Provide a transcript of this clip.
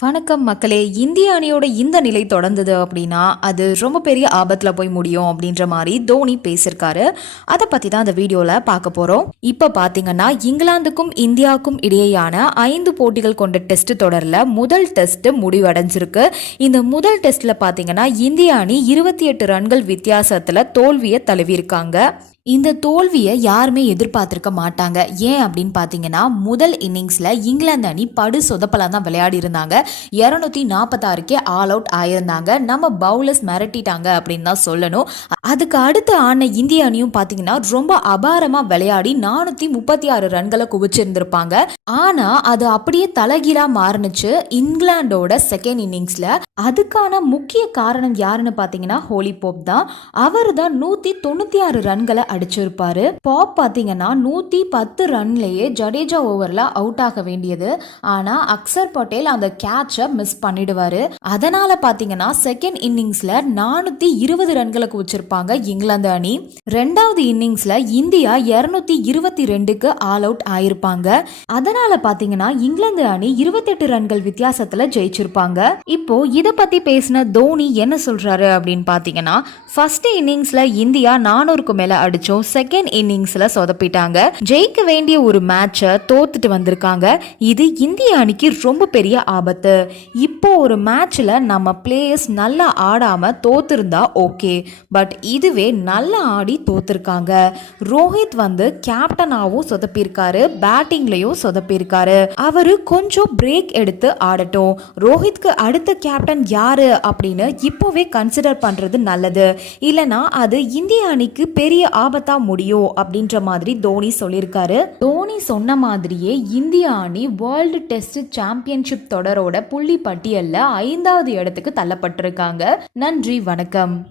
வணக்கம் மக்களே இந்திய அணியோட இந்த நிலை தொடர்ந்தது அப்படின்னா அது ரொம்ப பெரிய ஆபத்தில் போய் முடியும் அப்படின்ற மாதிரி தோனி பேசியிருக்காரு. அதை பற்றி தான் அந்த வீடியோவில் பார்க்க போகிறோம் இப்போ பார்த்தீங்கன்னா இங்கிலாந்துக்கும் இந்தியாவுக்கும் இடையேயான ஐந்து போட்டிகள் கொண்ட டெஸ்ட் தொடரில் முதல் டெஸ்ட் முடிவடைஞ்சிருக்கு. இந்த முதல் டெஸ்ட்டில் பார்த்தீங்கன்னா இந்திய அணி இருபத்தி எட்டு ரன்கள் வித்தியாசத்தில் தோல்வியை தழுவியிருக்காங்க. இந்த தோல்வியை யாருமே எதிர்பார்த்திருக்க மாட்டாங்க. ஏன் அப்படின்னு பார்த்தீங்கன்னா முதல் இன்னிங்ஸில் இங்கிலாந்து அணி படு சொதப்பலாக தான் விளையாடி இருந்தாங்க. இரநூத்தி நாற்பத்தாறுக்கே ஆல் அவுட் ஆயிருந்தாங்க. நம்ம பவுலர்ஸ் மிரட்டிட்டாங்க அப்படின்னு தான் சொல்லணும். அதுக்கு அடுத்து ஆன இந்திய அணியும் பார்த்தீங்கன்னா ரொம்ப அபாரமாக விளையாடி நானூற்றி முப்பத்தி ஆறு ரன்களை குவிச்சிருந்திருப்பாங்க. ஆனால் அது அப்படியே தலைகீழாக மாறுனுச்சு இங்கிலாண்டோட செகண்ட் இன்னிங்ஸில். அதுக்கான முக்கிய காரணம் யாருன்னு பார்த்தீங்கன்னா ஹோலி போப் தான். அவர் தான் நூற்றி தொண்ணூற்றி ஆறு ரன்களை அடிச்சிருப்பாரு. பாப் பார்த்தீங்கன்னா நூற்றி பத்து ரன்லேயே ஜடேஜா ஓவரில் அவுட் ஆக வேண்டியது. ஆனால் அக்சர் பட்டேல் அந்த கேட்சை மிஸ் பண்ணிடுவாரு. அதனால பார்த்தீங்கன்னா செகண்ட் இன்னிங்ஸில் நானூற்றி இருபது ரன்களுக்கு வச்சிருப்பாங்க இங்கிலாந்து அணி. ரெண்டாவது இன்னிங்ஸில் இந்தியா இரநூத்தி இருபத்தி ரெண்டுக்கு ஆல் அவுட் ஆயிருப்பாங்க. அதனால பார்த்தீங்கன்னா இங்கிலாந்து அணி இருபத்தெட்டு ரன்கள் வித்தியாசத்தில் ஜெயிச்சிருப்பாங்க. இப்போ இதை பற்றி பேசின தோனி என்ன சொல்றாரு அப்படின்னு பார்த்தீங்கன்னா ஃபர்ஸ்ட் இன்னிங்ஸில் இந்தியா நானூறுக்கு மேலே மேட்சும் செகண்ட் இன்னிங்ஸில் சொதப்பிட்டாங்க. ஜெயிக்க வேண்டிய ஒரு மேட்சை தோத்துட்டு வந்திருக்காங்க. இது இந்திய அணிக்கு ரொம்ப பெரிய ஆபத்து. இப்போ ஒரு மேட்ச்சில் நம்ம பிளேயர்ஸ் நல்லா ஆடாம தோத்துருந்தா ஓகே பட் இதுவே நல்லா ஆடி தோத்துருக்காங்க. ரோஹித் வந்து கேப்டனாகவும் சொதப்பியிருக்காரு பேட்டிங்லயும் சொதப்பியிருக்காரு. அவரு கொஞ்சம் பிரேக் எடுத்து ஆடட்டும். ரோஹித்க்கு அடுத்த கேப்டன் யாரு அப்படின்னு இப்போவே கன்சிடர் பண்றது நல்லது. இல்லனா அது இந்திய அணிக்கு பெரிய ஆபத்து முடியும் அப்படின்ற மாதிரி தோனி சொல்லியிருக்காரு. தோனி சொன்ன மாதிரியே இந்திய அணி வேர்ல்டு டெஸ்ட் சாம்பியன்ஷிப் தொடரோட புள்ளி பட்டியலில் ஐந்தாவது இடத்துக்கு தள்ளப்பட்டிருக்காங்க. நன்றி வணக்கம்.